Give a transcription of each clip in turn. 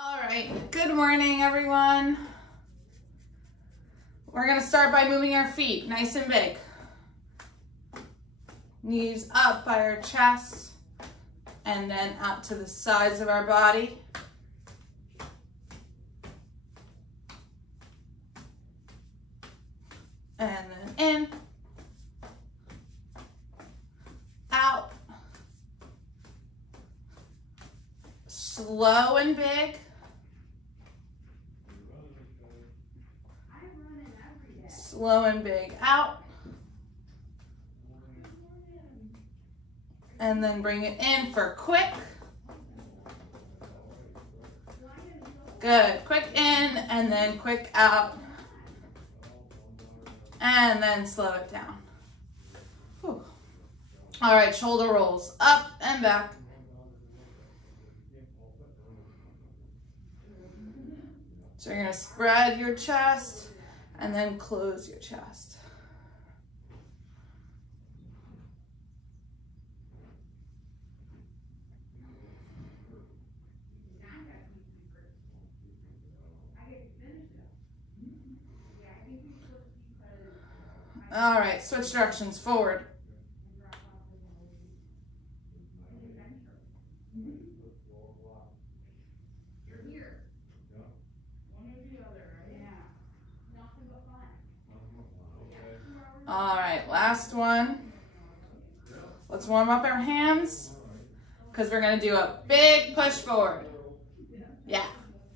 All right, good morning, everyone. We're gonna start by moving our feet nice and big. Knees up by our chest and then out to the sides of our body. And then in, out, slow and big. Slow and big out. And then bring it in for quick. Good, quick in and then quick out. And then slow it down. Whew. All right, shoulder rolls up and back. So you're gonna spread your chest and then close your chest. All right, switch directions, forward. All right, last one. Let's warm up our hands because we're gonna do a big push forward. Yeah,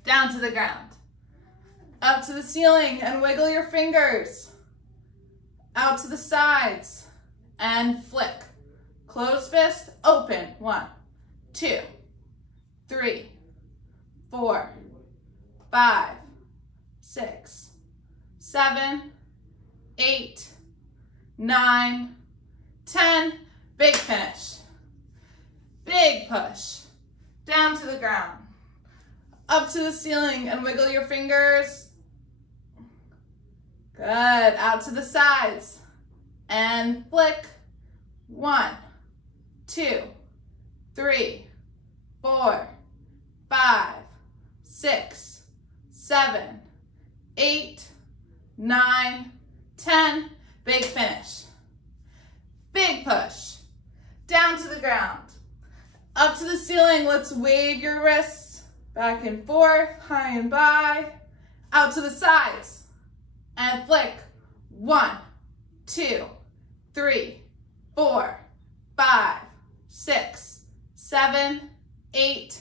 down to the ground. Up to the ceiling and wiggle your fingers. Out to the sides and flick. Closed fist, open. 1, 2, 3, 4, 5, 6, 7, 8, 9, 10. Big finish. Big push. Down to the ground. Up to the ceiling and wiggle your fingers. Good. Out to the sides and flick. 1, 2, 3, 4, 5, 6, 7, 8, 9, 10. Big finish. Big push. Down to the ground. Up to the ceiling. Let's wave your wrists back and forth, high and by. Out to the sides. And flick. 1, 2, 3, 4, 5, 6, 7, 8,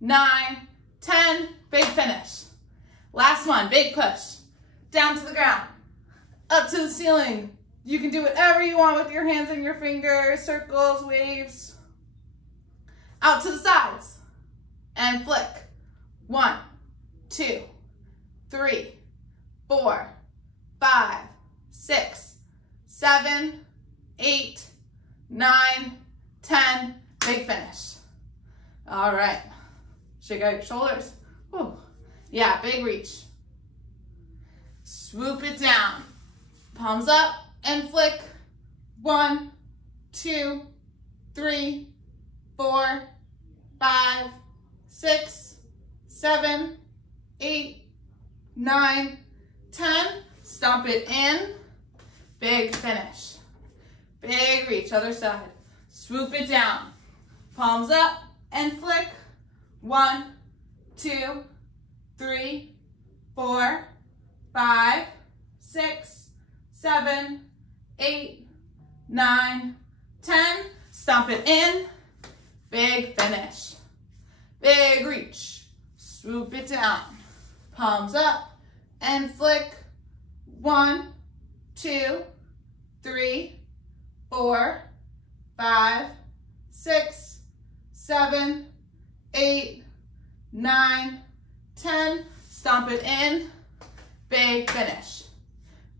9, 10. Big finish. Last one, big push. Down to the ground. Up to the ceiling. You can do whatever you want with your hands and your fingers, circles, waves. Out to the sides. And flick. 1, 2, 3, 4, 5, 6, 7, 8, 9, 10. Big finish. All right. Shake out your shoulders. Whew. Yeah, big reach. Swoop it down. Palms up and flick. 1, 2, 3, 4, 5, 6, 7, 8, 9, 10. Stomp it in. Big finish. Big reach. Other side. Swoop it down. Palms up and flick. 1, 2, 3, 4, 5, 6, 7, 8, 9, 10. Stomp it in. Big finish. Big reach. Swoop it down. Palms up and flick. 1, 2, 3, 4, 5, 6, 7, 8, 9, 10. Stomp it in. Big finish.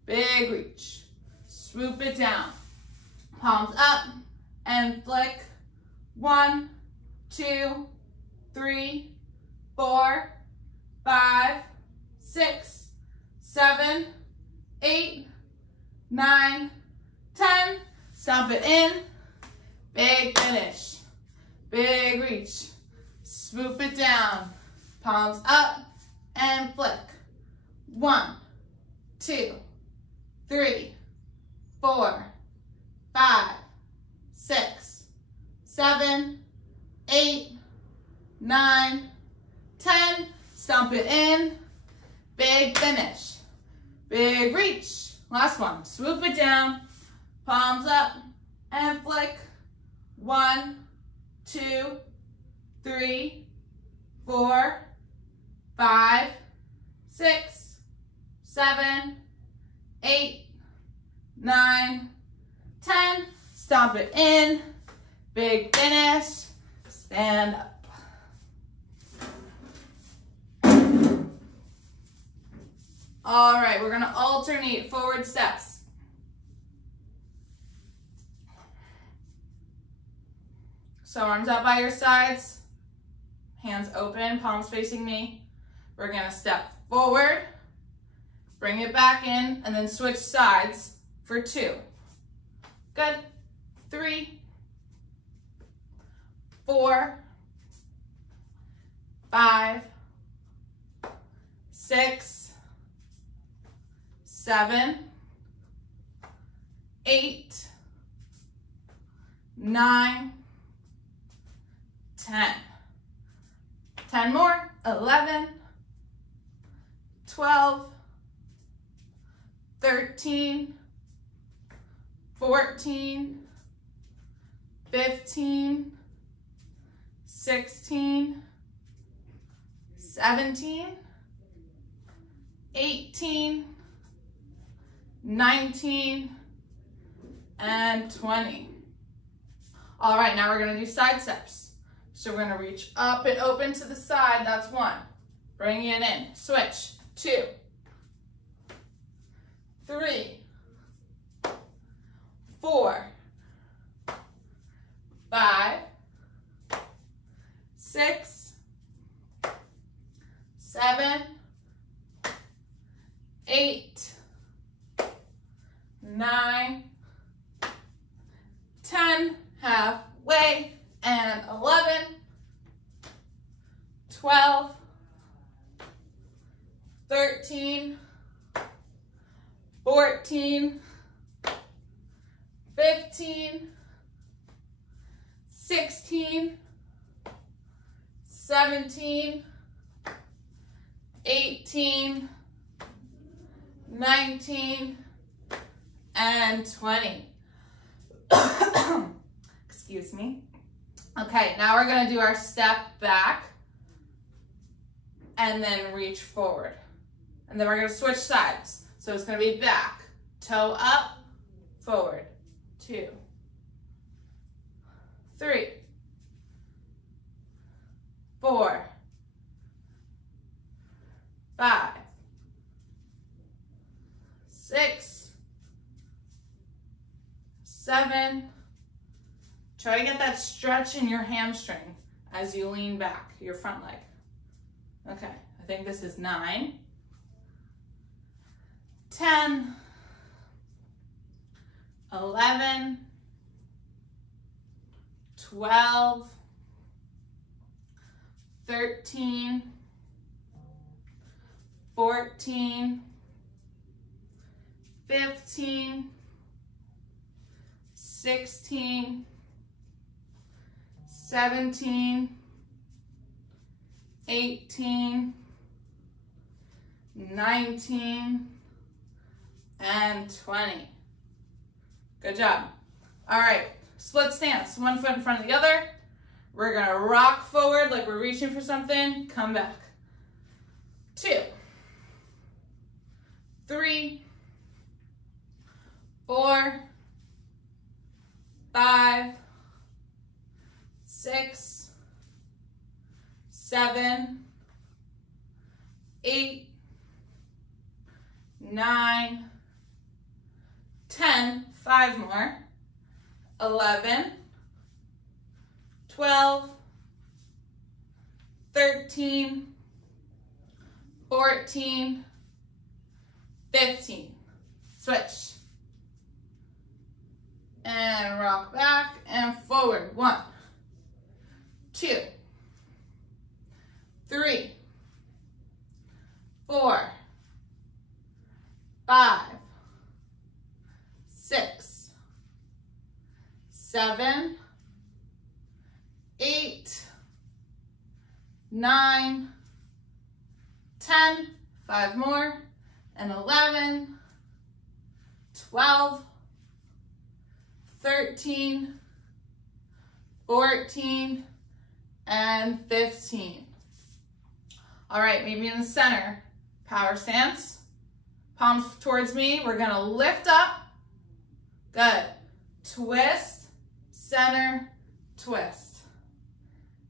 Big reach. Swoop it down. Palms up and flick. 1, 2, 3, 4, 5, 6, 7, 8, 9, 10. Stomp it in. Big finish. Big reach. Swoop it down. Palms up and flick. 1, 2, 3, 4, 5, 6, 7, 8, 9, 10. Stomp it in. Big finish. Big reach. Last one. Swoop it down. Palms up and flick. 1, 2, 3, 4, 5, 6, 7, 8, 9, 10. Stomp it in. Big finish. Stand up. All right, we're gonna alternate forward steps. So arms out by your sides, hands open, palms facing me. We're gonna step forward, bring it back in, and then switch sides for 2. Good. 3, 4, 5, 6, 7, 8, 9, 10. 10 more. 11, 12, 13, 14, 15, 16, 17, 18, 19, and 20. All right, now we're gonna do side steps. So we're gonna reach up and open to the side, that's 1. Bring it in, switch, 2, 3, 4, 5, 6, 7, 8, 9, 10, halfway, and 11, 12, 13, 14, 15, 16, 17, 18, 19, and 20. Excuse me. Okay, now we're gonna do our step back and then reach forward. And then we're gonna switch sides. So it's gonna be back, toe up, forward, 2, 3, 4, 5, 6, 7. Try to get that stretch in your hamstring as you lean back, your front leg. Okay, I think this is 9, 10, 11, 12, 13, 14, 15, 16, 17, 18, 19, and 20. Good job. All right, split stance, one foot in front of the other. We're gonna rock forward like we're reaching for something, come back. 2, 3, 4, 5, 6, 7, 8, 9, 10, 5 more, 11, 12, 13, 14, 15. Switch. And rock back and forward. 1, 2, 3, 4, 5, 6, 7, 8, 9, 10, 5 more, and 11, 12, 13, 14, and 15. All right, maybe in the center, power stance, palms towards me. We're gonna lift up, good. Twist, center, twist,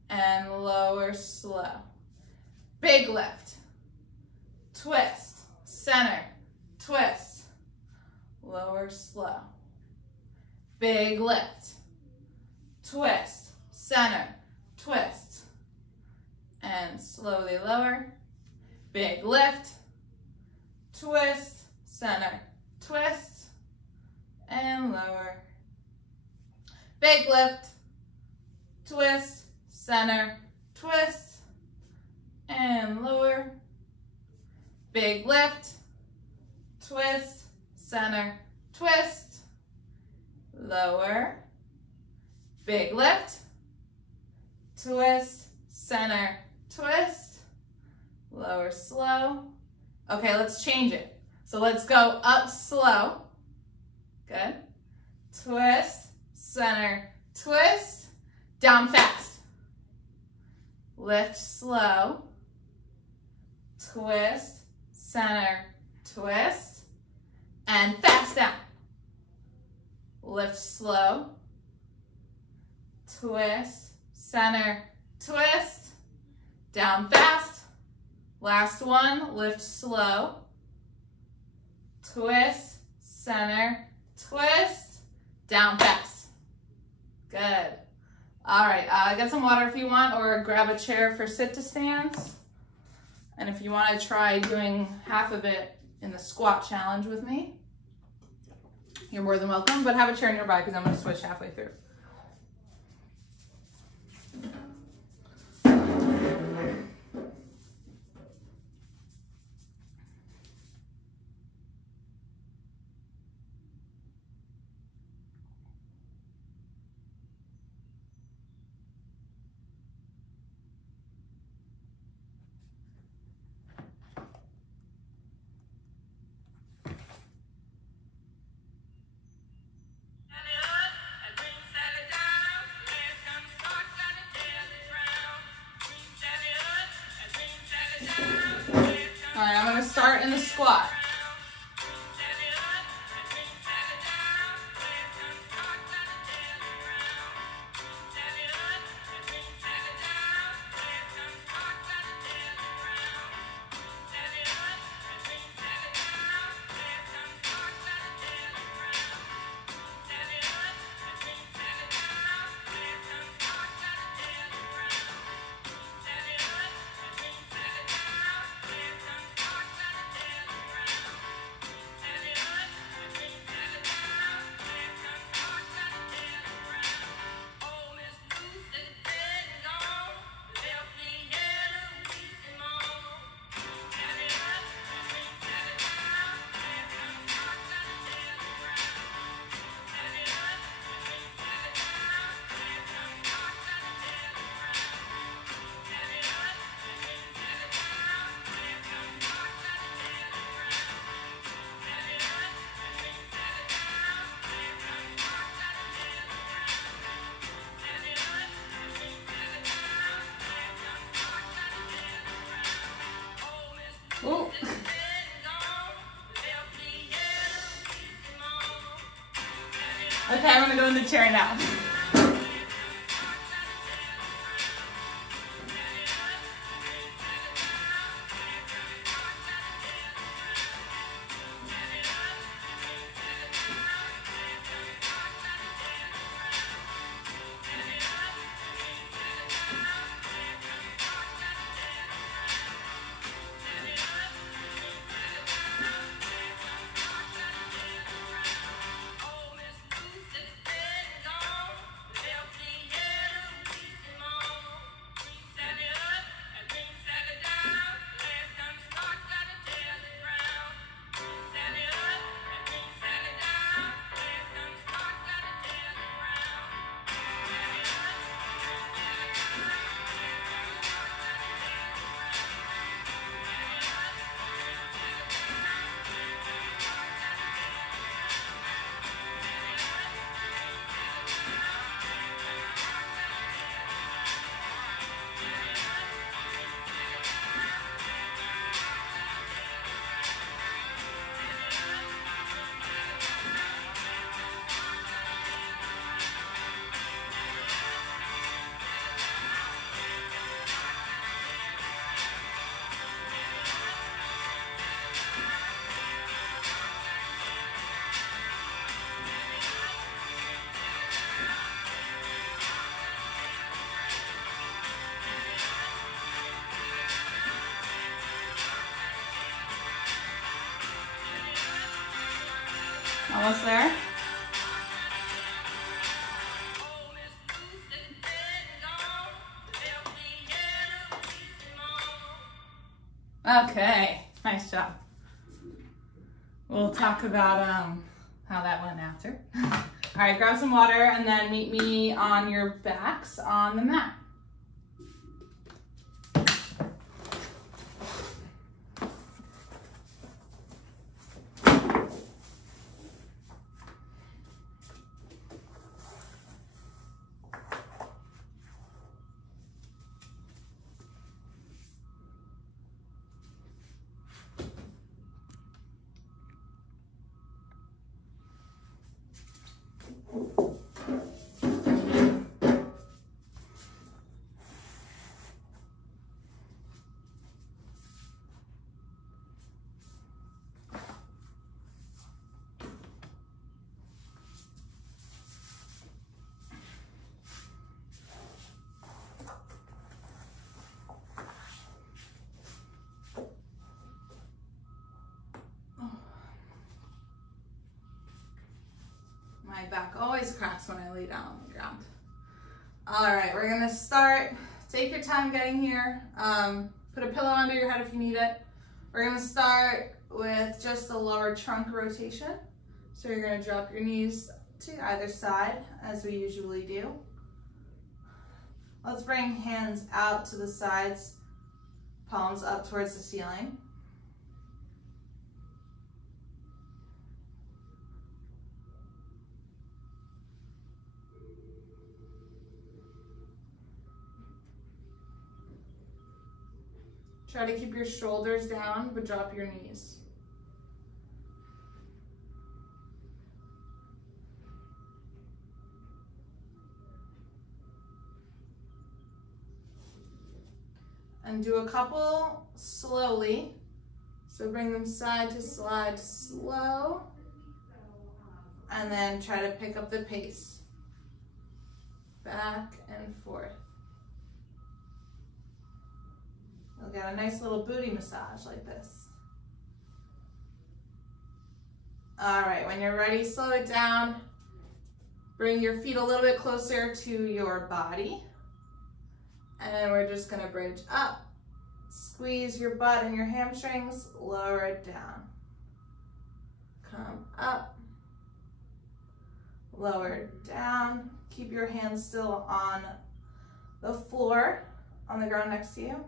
and lower slow. Big lift, twist, center, twist, lower slow. Big lift, twist, center, twist, and slowly lower. Big lift, twist, center, twist, and lower. Big lift, twist, center, twist, and lower. Big lift, twist, center, twist, lower. Big lift, twist, center, twist, lower slow. Okay, let's change it. So let's go up slow. Good. Twist, center, twist, down fast. Lift slow, twist, center, twist, and fast down. Lift slow, twist, center, twist, down fast. Last one, lift slow, twist, center, twist, down fast. Good. All right, get some water if you want, or grab a chair for sit to stands. And if you want to try doing half of it in the squat challenge with me, you're more than welcome, but have a chair nearby because I'm going to switch halfway through. All right, I'm going to start in the squat. Ooh. Okay, I'm gonna go in the chair now. Almost there. Okay, nice job. We'll talk about how that went after. All right, grab some water and then meet me on your backs on the mat. My back always cracks when I lay down on the ground. All right, we're gonna start. Take your time getting here. Put a pillow under your head if you need it. We're gonna start with just the lower trunk rotation. So you're gonna drop your knees to either side as we usually do. Let's bring hands out to the sides, palms up towards the ceiling. Try to keep your shoulders down, but drop your knees. And do a couple slowly. So bring them side to side slow. And then try to pick up the pace. Back and forth. You'll get a nice little booty massage like this. All right, when you're ready, slow it down. Bring your feet a little bit closer to your body. And then we're just gonna bridge up. Squeeze your butt and your hamstrings, lower it down. Come up, lower it down. Keep your hands still on the floor, on the ground next to you.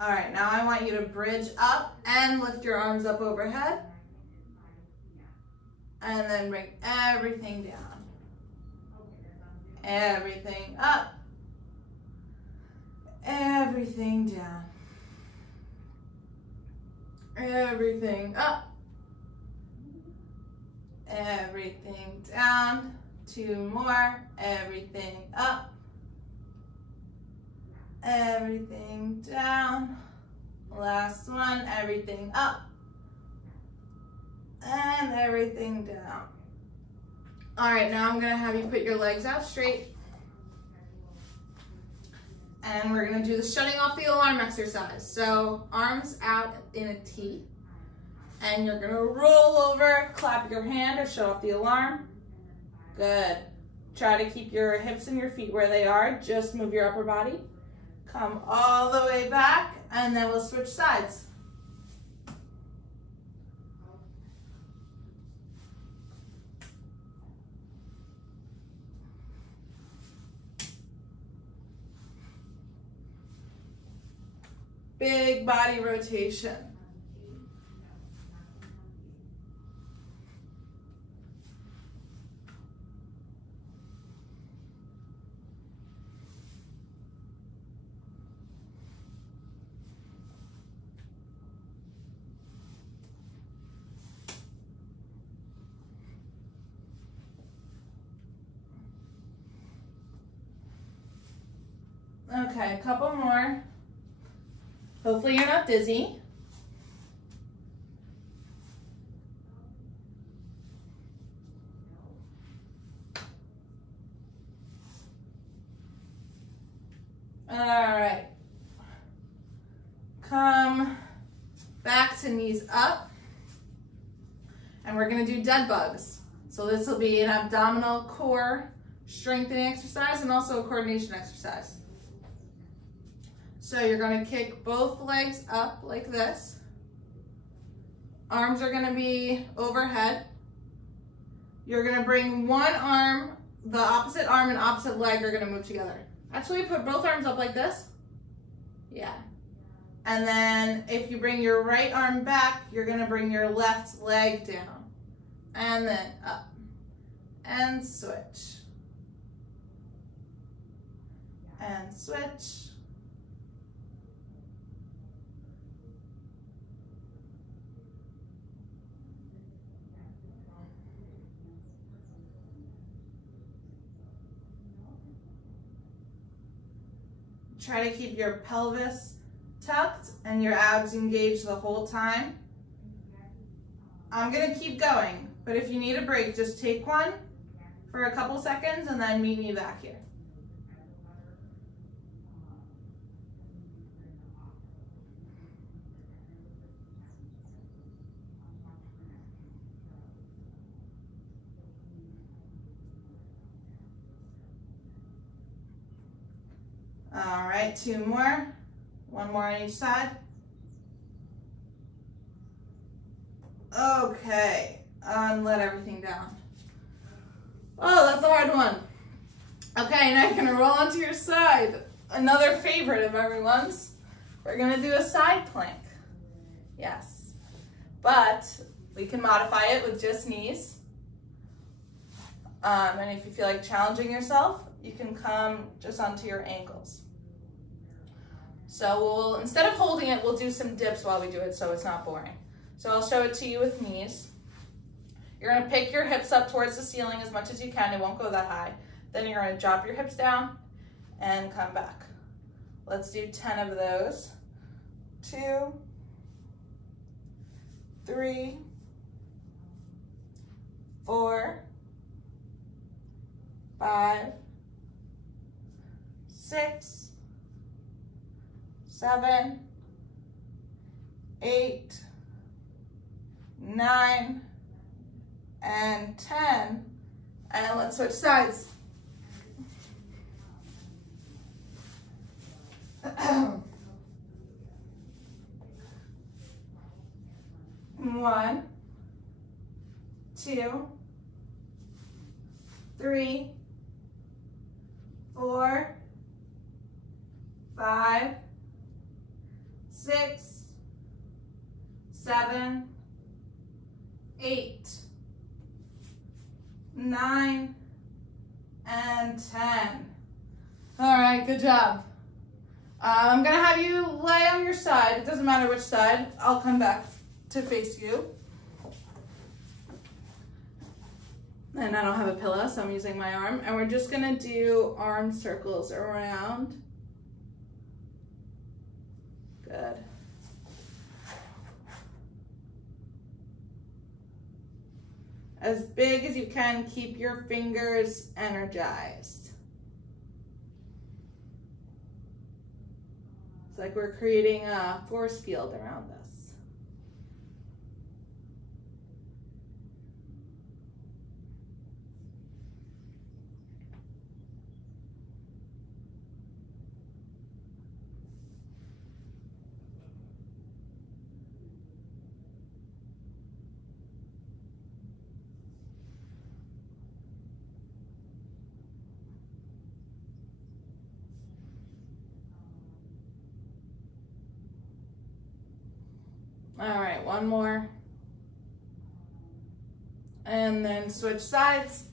All right, now I want you to bridge up and lift your arms up overhead. And then bring everything down. Everything up. Everything down. Everything up. Everything down. 2 more. Everything up. Everything down. Last one, everything up. And everything down. All right, now I'm gonna have you put your legs out straight. And we're gonna do the shutting off the alarm exercise. So arms out in a T. And you're gonna roll over, clap your hand or shut off the alarm. Good. Try to keep your hips and your feet where they are. Just move your upper body. Come all the way back, and then we'll switch sides. Big body rotation. Okay, a couple more. Hopefully you're not dizzy. All right. Come back to knees up. And we're gonna do dead bugs. So this will be an abdominal core strengthening exercise and also a coordination exercise. So you're gonna kick both legs up like this. Arms are gonna be overhead. You're gonna bring one arm, the opposite arm and opposite leg are gonna move together. Actually, put both arms up like this. Yeah. And then if you bring your right arm back, you're gonna bring your left leg down. And then up. And switch. And switch. Try to keep your pelvis tucked and your abs engaged the whole time. I'm gonna keep going, but if you need a break, just take one for a couple seconds and then meet me back here. All right, two more. One more on each side. Okay, let everything down. Oh, that's a hard one. Okay, now you're gonna roll onto your side. Another favorite of everyone's. We're gonna do a side plank. Yes, but we can modify it with just knees. And if you feel like challenging yourself, you can come just onto your ankles. So instead of holding it, we'll do some dips while we do it so it's not boring. So I'll show it to you with knees. You're gonna pick your hips up towards the ceiling as much as you can. It won't go that high. Then you're gonna drop your hips down and come back. Let's do 10 of those. 2, 3, 4, 5, 6, 7, 8, 9, and 10. And let's switch sides. One, 2, 3, 4, 5, 6, 7, 8, 9, and 10. All right, good job. I'm gonna have you lay on your side. It doesn't matter which side. I'll come back to face you. And I don't have a pillow, so I'm using my arm. And we're just gonna do arm circles around. Good. As big as you can, keep your fingers energized. It's like we're creating a force field around us. All right, one more. And then switch sides.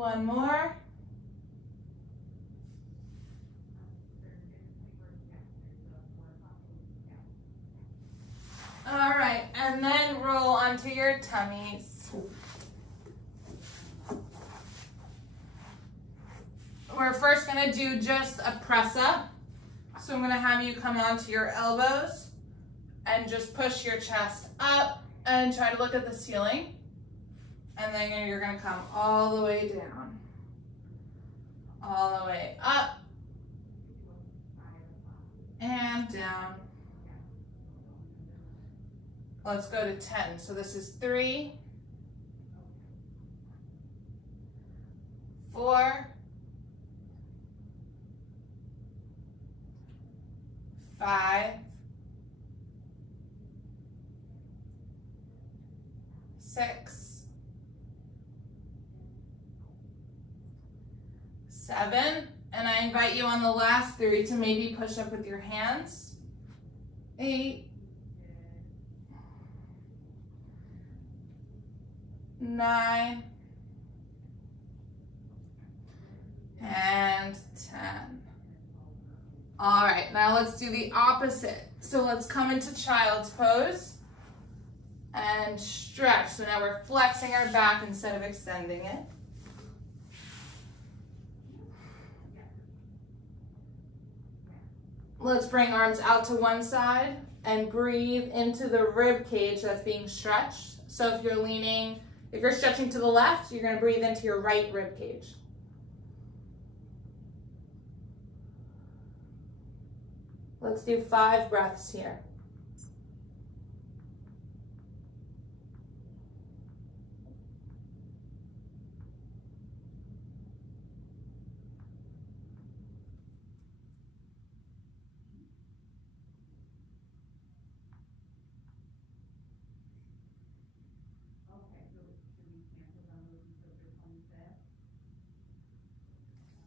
One more. All right, and then roll onto your tummies. We're first gonna do just a press up. So I'm gonna have you come onto your elbows and just push your chest up and try to look at the ceiling. And then you're gonna come all the way down, all the way up, and down. Let's go to 10. So this is 3, 4, 5, 6, 7, and I invite you on the last 3 to maybe push up with your hands. 8, 9, and 10. All right, now let's do the opposite. So let's come into child's pose and stretch. So now we're flexing our back instead of extending it. Let's bring arms out to one side and breathe into the rib cage that's being stretched. So if you're stretching to the left, you're gonna breathe into your right rib cage. Let's do 5 breaths here.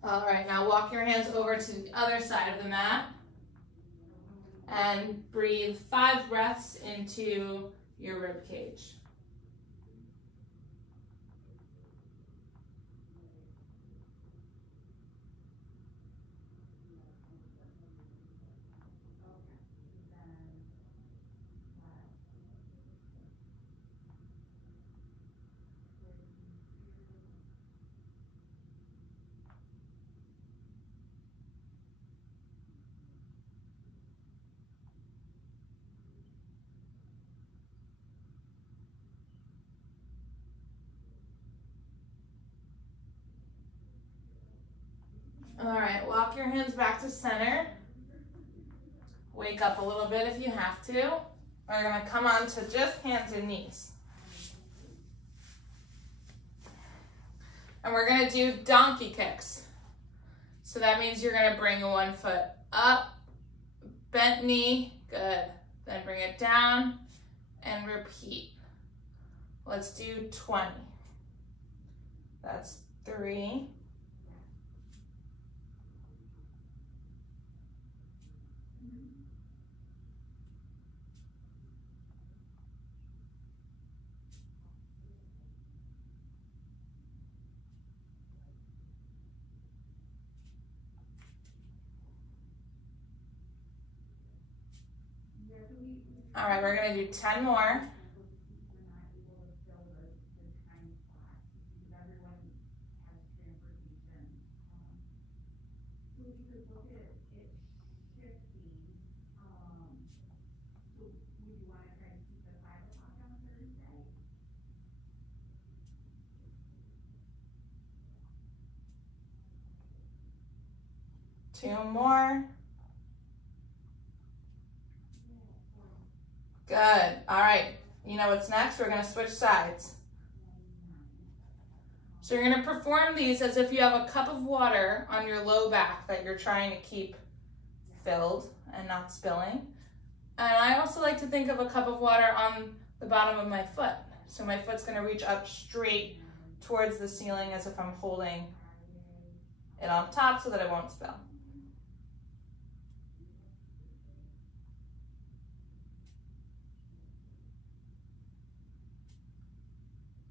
All right, now walk your hands over to the other side of the mat and breathe 5 breaths into your rib cage. All right, walk your hands back to center. Wake up a little bit if you have to. We're gonna come on to just hands and knees. And we're gonna do donkey kicks. So that means you're gonna bring one foot up, bent knee, good. Then bring it down and repeat. Let's do 20. That's 3. All right, we're gonna do 10 more. Two more. Good. All right. You know what's next? We're going to switch sides. So you're going to perform these as if you have a cup of water on your low back that you're trying to keep filled and not spilling. And I also like to think of a cup of water on the bottom of my foot. So my foot's going to reach up straight towards the ceiling as if I'm holding it on top so that it won't spill.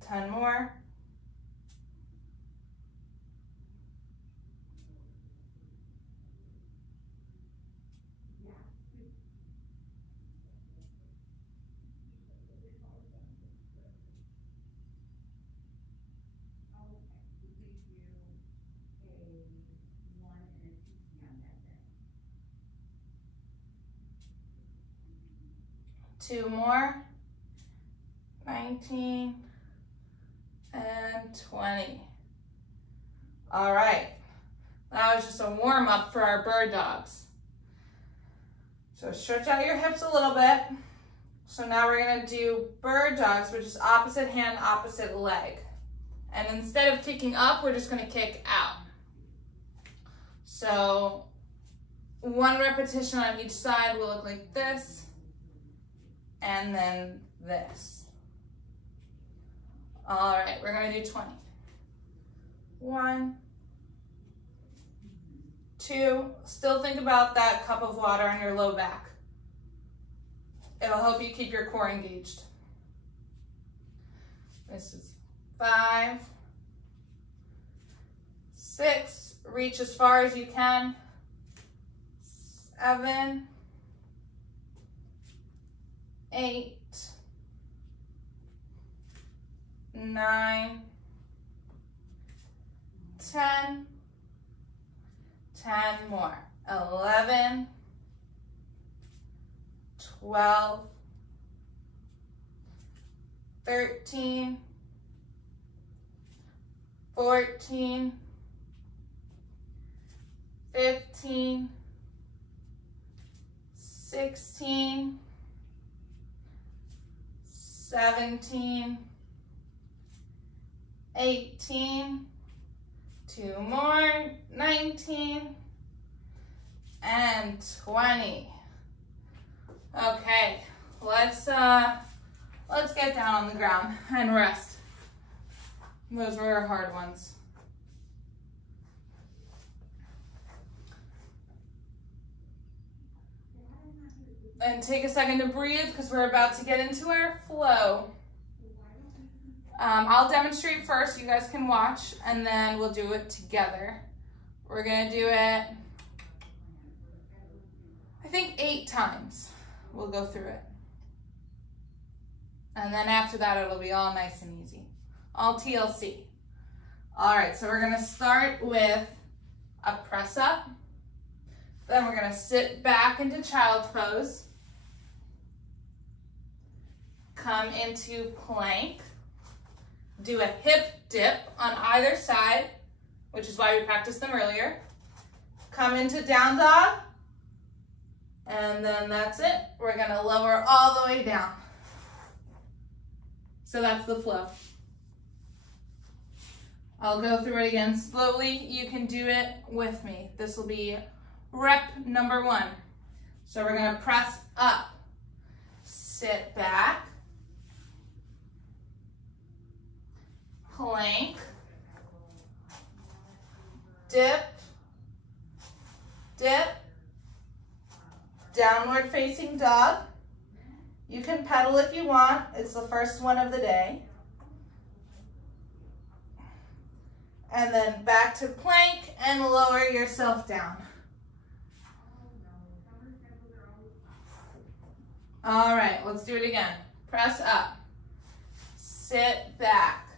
Ten more. 2 more. 19 and 20. All right, that was just a warm up for our bird dogs. So stretch out your hips a little bit. So now we're gonna do bird dogs, which is opposite hand, opposite leg. And instead of kicking up, we're just gonna kick out. So 1 repetition on each side will look like this, and then this. All right, we're gonna do 20. 1, 2, still think about that cup of water on your low back. It'll help you keep your core engaged. This is 5, 6, reach as far as you can. 7, 8, 9, 10, 10 more, 11, 12, 13, 14, 15, 16, 17, 18, 2 more, 19, and 20. Okay, let's get down on the ground and rest. Those were hard ones. And take a second to breathe because we're about to get into our flow. I'll demonstrate first, you guys can watch, and then we'll do it together. We're gonna do it, I think 8 times. We'll go through it. And then after that, it'll be all nice and easy. All TLC. All right, so we're gonna start with a press up. Then we're gonna sit back into child's pose. Come into plank. Do a hip dip on either side, which is why we practiced them earlier. Come into down dog. And then that's it. We're gonna lower all the way down. So that's the flow. I'll go through it again slowly. You can do it with me. This will be rep number 1. So we're gonna press up, sit back, plank, dip, dip, downward facing dog. You can pedal if you want. It's the first one of the day. And then back to plank and lower yourself down. All right, let's do it again. Press up, sit back,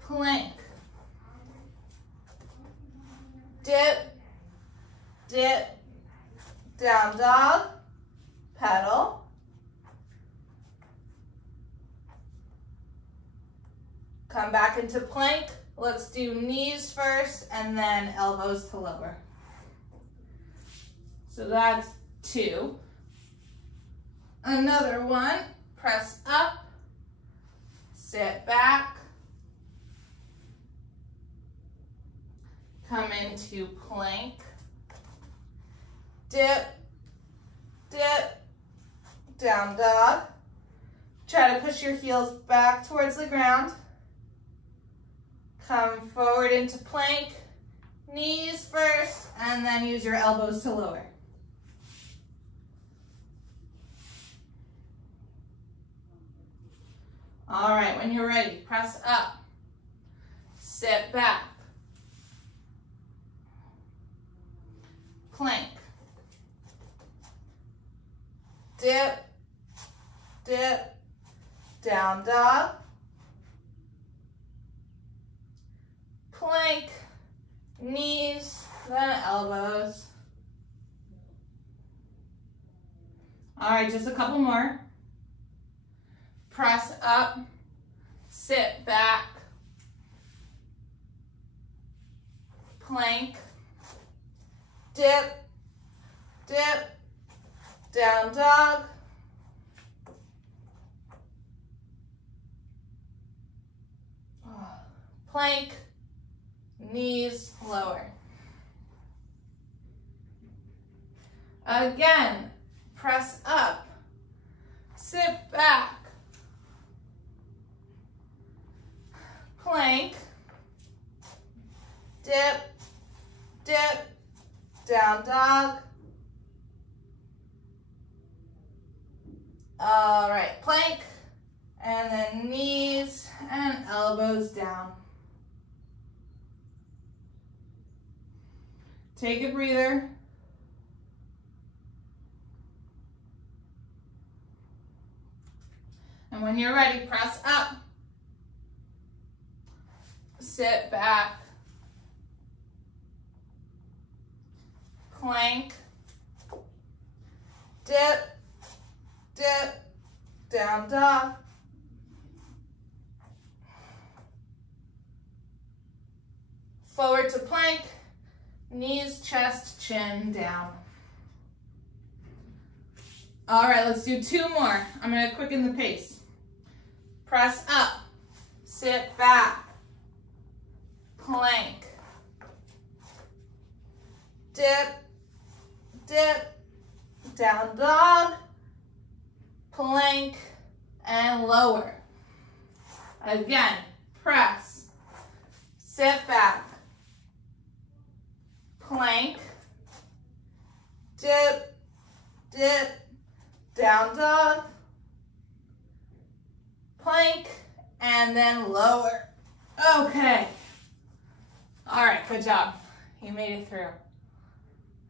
plank, dip, dip, down dog, pedal, come back into plank. Let's do knees first and then elbows to lower. So that's 2. Another one, press up, sit back, come into plank, dip, dip, down dog. Try to push your heels back towards the ground. Come forward into plank, knees first, and then use your elbows to lower. All right, when you're ready, press up, sit back, plank, dip, dip, down dog, plank, knees, then elbows, All right, just a couple more. Press up, sit back, plank, dip, dip, down dog, plank, knees lower. Again, press up, sit back, plank, dip, dip, down dog. All right, plank, and then knees and elbows down. Take a breather. And when you're ready, press up, sit back, plank, dip, dip, down dog. Forward to plank, knees, chest, chin down. All right, let's do 2 more. I'm gonna quicken the pace. Press up, sit back, plank, dip, dip, down dog, plank, and lower. Again, press, sit back, plank, dip, dip, down dog, plank, and then lower. Okay. All right, good job. You made it through.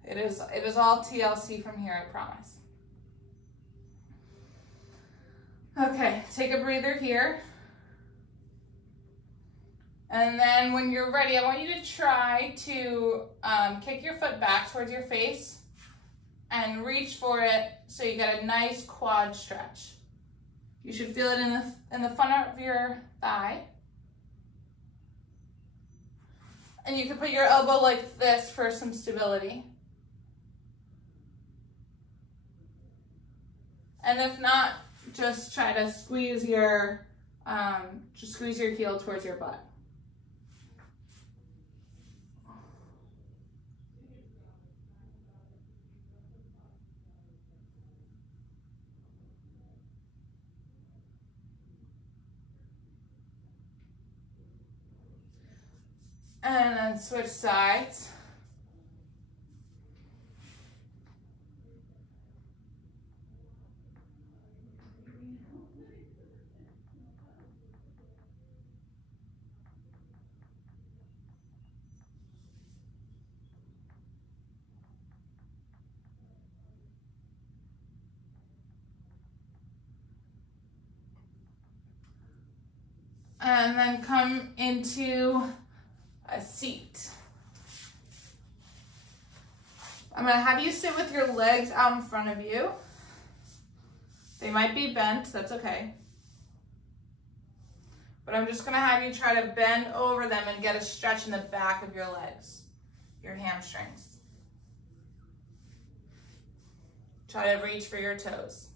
It is all TLC from here, I promise. Okay, take a breather here. And then when you're ready, I want you to try to kick your foot back towards your face and reach for it so you get a nice quad stretch. You should feel it in the front of your thigh. And you can put your elbow like this for some stability. And if not, just try to squeeze your heel towards your butt. And then switch sides. And then come into a seat. I'm gonna have you sit with your legs out in front of you. They might be bent, that's okay. But I'm just gonna have you try to bend over them and get a stretch in the back of your legs, your hamstrings. Try to reach for your toes.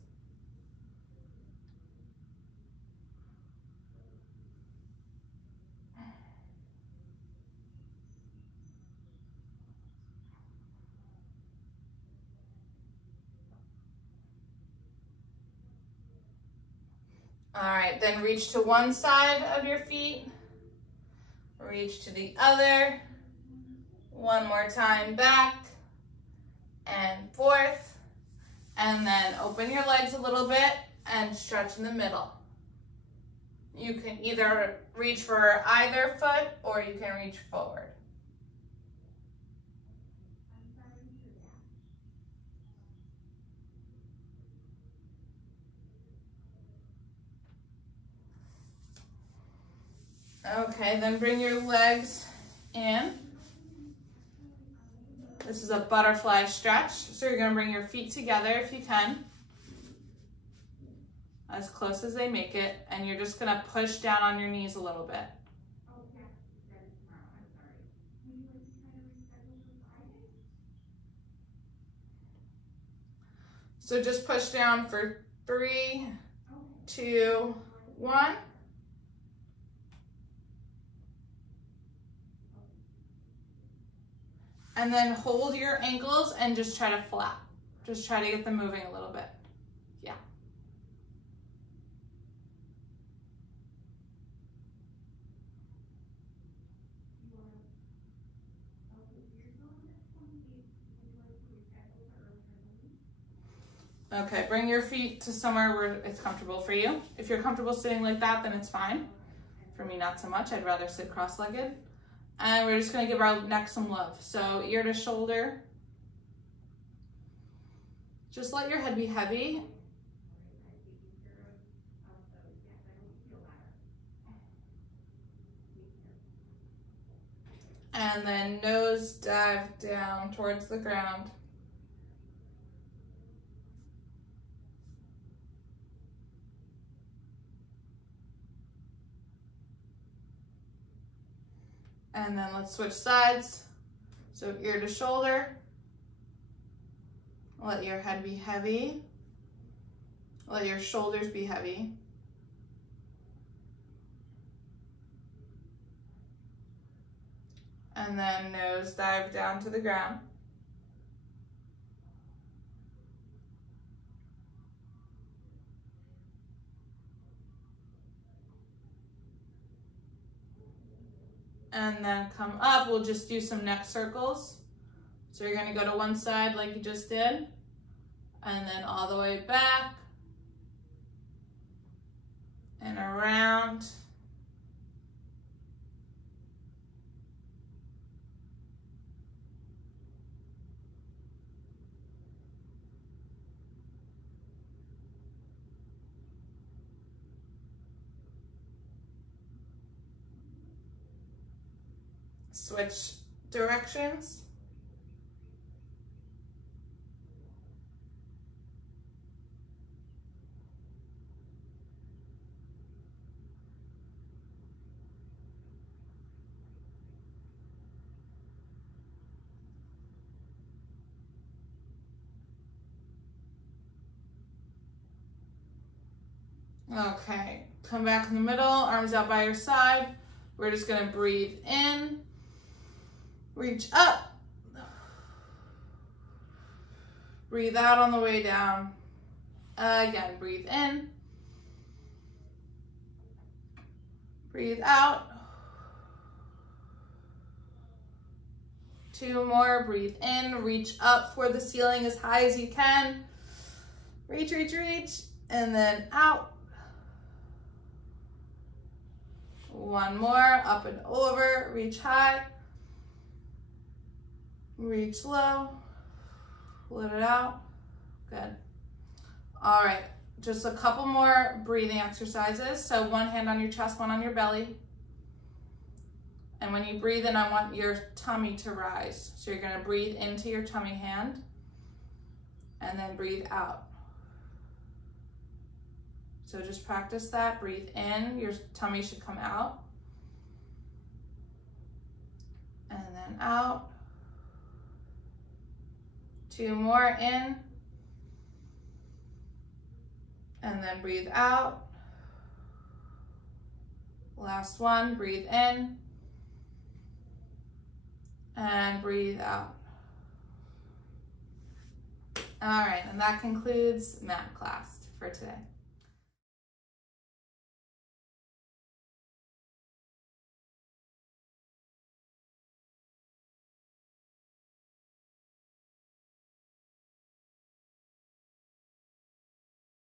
All right, then reach to one side of your feet, reach to the other, one more time back and forth, and then open your legs a little bit and stretch in the middle. You can either reach for either foot or you can reach forward. Okay, then bring your legs in. This is a butterfly stretch. So you're gonna bring your feet together if you can. as close as they make it, and you're just gonna push down on your knees a little bit. So just push down for 3, 2, 1. And then hold your ankles and just try to flap. Just try to get them moving a little bit. Yeah. Okay, bring your feet to somewhere where it's comfortable for you. If you're comfortable sitting like that, then it's fine. For me, not so much. I'd rather sit cross-legged. And we're just gonna give our neck some love. So ear to shoulder. Just let your head be heavy. And then nose dive down towards the ground. And then let's switch sides. So ear to shoulder. Let your head be heavy. Let your shoulders be heavy. And then nose dive down to the ground. And then come up, we'll just do some neck circles. So you're gonna go to one side like you just did, and then all the way back, and around. Switch directions. Okay, come back in the middle, arms out by your side. We're just gonna breathe in. Reach up. Breathe out on the way down. Again, breathe in. Breathe out. 2 more, breathe in. Reach up for the ceiling as high as you can. Reach, reach, reach, and then out. 1 more, up and over, reach high. Reach low, let it out, good. All right, just a couple more breathing exercises. So 1 hand on your chest, 1 on your belly. And when you breathe in, I want your tummy to rise. So you're gonna breathe into your tummy hand and then breathe out. So just practice that, breathe in, your tummy should come out. And then out. 2 more in, and then breathe out. Last one, breathe in, and breathe out. All right, and that concludes mat class for today.